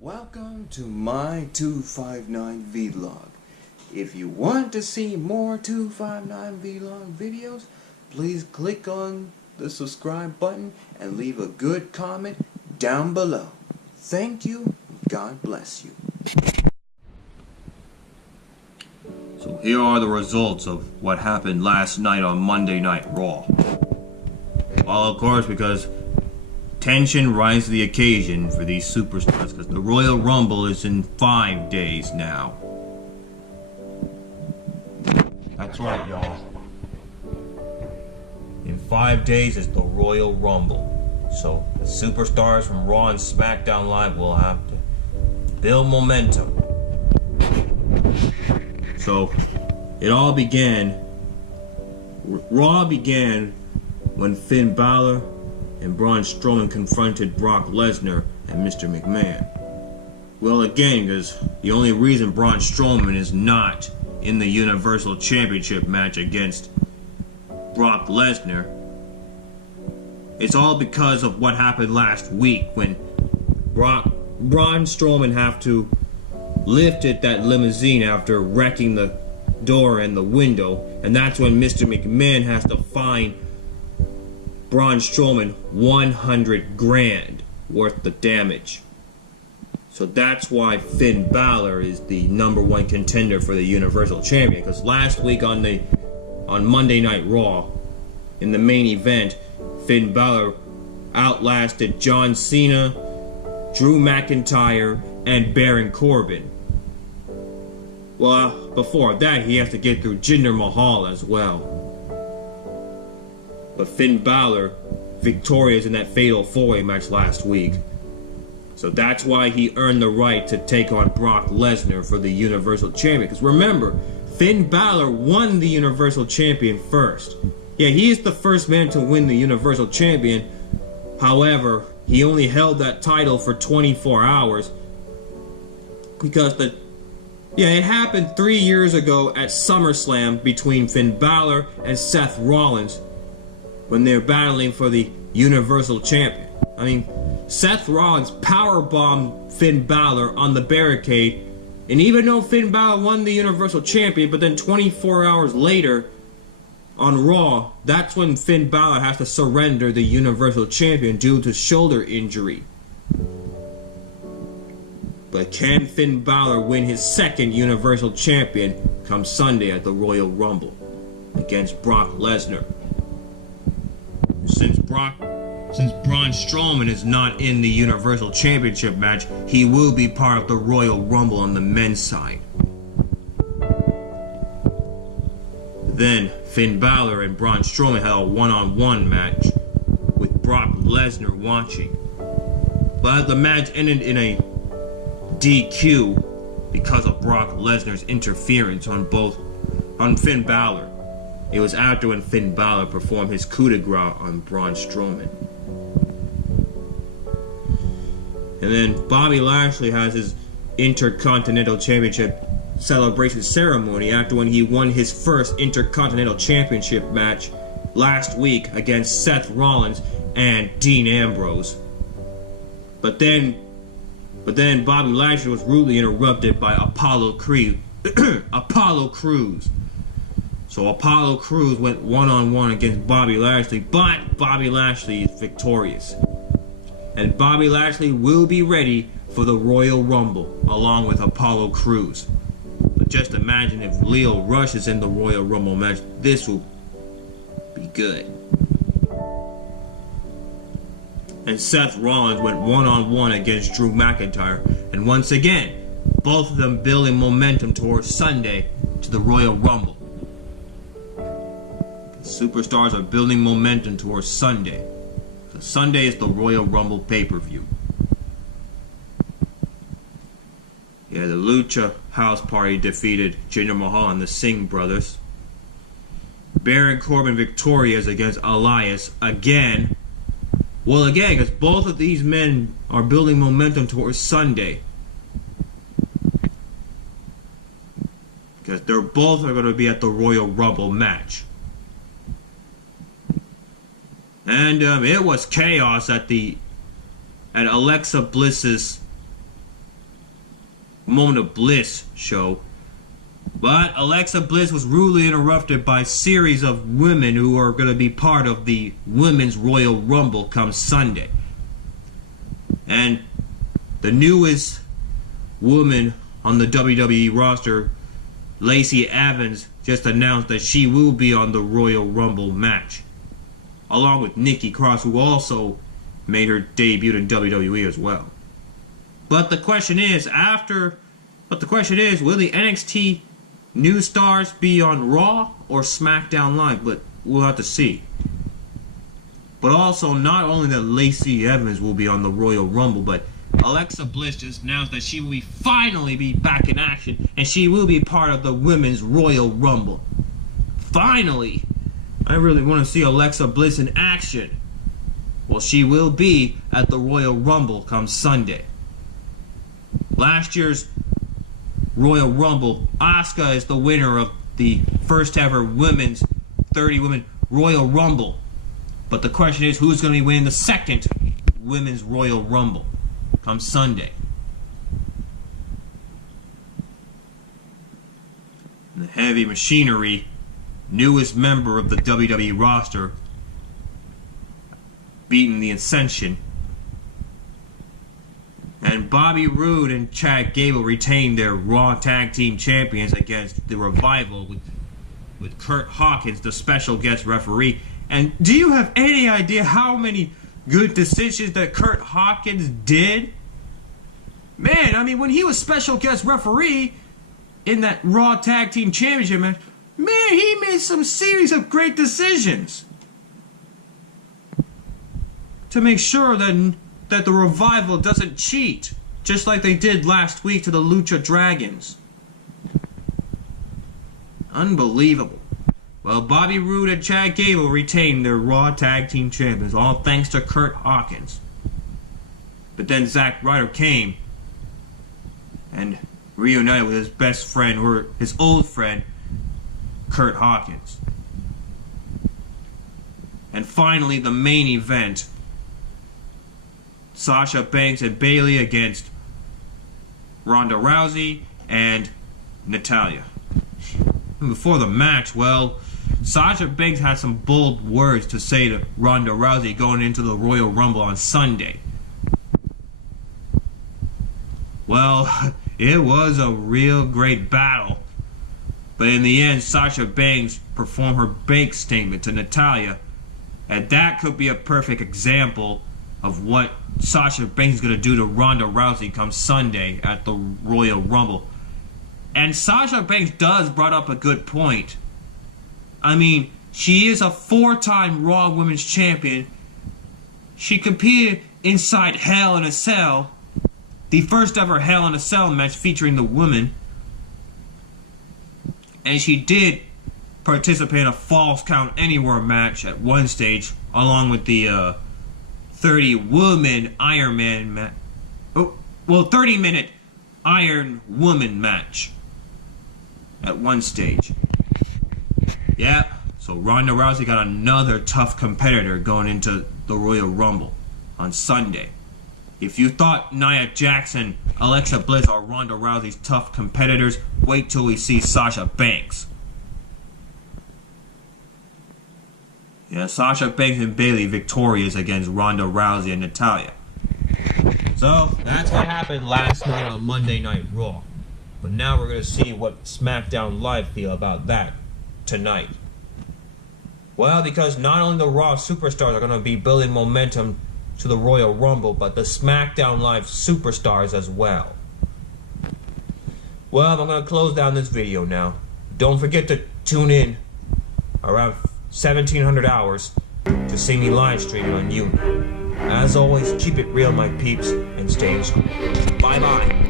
Welcome to my 259 vlog. If you want to see more 259 vlog videos, please click on the subscribe button and leave a good comment down below. Thank you. God bless you. So here are the results of what happened last night on Monday Night Raw. Well, of course, because tension rises to the occasion for these superstars, because the Royal Rumble is in 5 days now. That's right, y'all. In 5 days is the Royal Rumble. So the superstars from Raw and SmackDown Live will have to build momentum. So it all began, Raw began when Finn Balor and Braun Strowman confronted Brock Lesnar and Mr. Mcmahon. Well, again, because the only reason Braun Strowman is not in the Universal Championship match against Brock Lesnar, it's all because of what happened last week when Braun Strowman have to lift that limousine after wrecking the door and the window, and that's when Mr. McMahon has to fine Braun Strowman 100 grand worth the damage. So that's why Finn Balor is the #1 contender for the Universal Champion, because last week on Monday Night Raw, in the main event, Finn Balor outlasted John Cena, Drew McIntyre, and Baron Corbin. Well, before that, he has to get through Jinder Mahal as well. But Finn Balor victorious in that fatal 4-way match last week. So that's why he earned the right to take on Brock Lesnar for the Universal Champion. Because remember, Finn Balor won the Universal Champion first. Yeah, he is the first man to win the Universal Champion. However, he only held that title for 24 hours. Because it happened 3 years ago at SummerSlam between Finn Balor and Seth Rollins when they're battling for the Universal Champion. I mean, Seth Rollins powerbombed Finn Balor on the barricade, and even though Finn Balor won the Universal Champion, but then 24 hours later on Raw, that's when Finn Balor has to surrender the Universal Champion due to shoulder injury. But can Finn Balor win his second Universal Champion come Sunday at the Royal Rumble against Brock Lesnar? Since Braun Strowman is not in the Universal Championship match, he will be part of the Royal Rumble on the men's side. Then Finn Balor and Braun Strowman had a one-on-one match with Brock Lesnar watching. But the match ended in a DQ because of Brock Lesnar's interference on Finn Balor. It was after when Finn Balor performed his coup de grace on Braun Strowman. And then Bobby Lashley has his Intercontinental Championship celebration ceremony after when he won his first Intercontinental Championship match last week against Seth Rollins and Dean Ambrose. But then Bobby Lashley was rudely interrupted by Apollo Crews. So Apollo Crews went one-on-one against Bobby Lashley, but Bobby Lashley is victorious. And Bobby Lashley will be ready for the Royal Rumble, along with Apollo Crews. But just imagine if Lio Rush is in the Royal Rumble match, this will be good. And Seth Rollins went one-on-one against Drew McIntyre, and once again, both of them building momentum towards Sunday to the Royal Rumble. Superstars are building momentum towards Sunday. So Sunday is the Royal Rumble pay-per-view. Yeah, the Lucha House Party defeated Jinder Mahal and the Singh Brothers. Baron Corbin victorious against Elias again. Well, again, because both of these men are building momentum towards Sunday. Because they're both are going to be at the Royal Rumble match. And it was chaos at Alexa Bliss's Moment of Bliss show. But Alexa Bliss was rudely interrupted by a series of women who are going to be part of the Women's Royal Rumble come Sunday. And the newest woman on the WWE roster, Lacey Evans, just announced that she will be on the Royal Rumble match, along with Nikki Cross, who also made her debut in WWE as well. But the question is, will the NXT new stars be on Raw or SmackDown Live? But we'll have to see. But also, not only that Lacey Evans will be on the Royal Rumble, but Alexa Bliss just announced that she will finally be back in action, and she will be part of the Women's Royal Rumble. Finally! I really want to see Alexa Bliss in action. Well, she will be at the Royal Rumble come Sunday. Last year's Royal Rumble, Asuka is the winner of the first ever women's 30 women Royal Rumble. But the question is, who's going to be winning the second Women's Royal Rumble come Sunday? The Heavy Machinery, newest member of the WWE roster, beating the Ascension. And Bobby Roode and Chad Gable retained their Raw Tag Team Champions against the Revival with Curt Hawkins, the special guest referee. And do you have any idea how many good decisions that Curt Hawkins did? Man, I mean, when he was special guest referee in that Raw Tag Team Championship match, man, he made some series of great decisions to make sure that the Revival doesn't cheat, just like they did last week to the Lucha Dragons. Unbelievable. Well, Bobby Roode and Chad Gable retained their Raw Tag Team Champions, all thanks to Curt Hawkins. But then Zack Ryder came and reunited with his best friend, or his old friend, Curt Hawkins. And finally, the main event, Sasha Banks and Bayley against Ronda Rousey and Natalya. And before the match, well, Sasha Banks had some bold words to say to Ronda Rousey going into the Royal Rumble on Sunday. Well, it was a real great battle. But in the end, Sasha Banks performed her bank statement to Natalya. And that could be a perfect example of what Sasha Banks is going to do to Ronda Rousey come Sunday at the Royal Rumble. And Sasha Banks does brought up a good point. I mean, she is a 4-time Raw Women's Champion. She competed inside Hell in a Cell, the first ever Hell in a Cell match featuring the women. And she did participate in a Falls Count Anywhere match at one stage, along with the 30-woman Iron Man match. 30-minute Iron Woman match at one stage. Yeah, so Ronda Rousey got another tough competitor going into the Royal Rumble on Sunday. If you thought Nia Jackson, Alexa Bliss are Ronda Rousey's tough competitors, wait till we see Sasha Banks. Yeah, Sasha Banks and Bayley victorious against Ronda Rousey and Natalya. So, that's what happened last night on Monday Night Raw. But now we're going to see what SmackDown Live feel about that tonight. Well, because not only the Raw superstars are going to be building momentum to the Royal Rumble, but the SmackDown Live superstars as well. Well, I'm going to close down this video now. Don't forget to tune in around 1700 hours to see me live streaming on YouTube. As always, keep it real, my peeps, and stay in school. Bye-bye.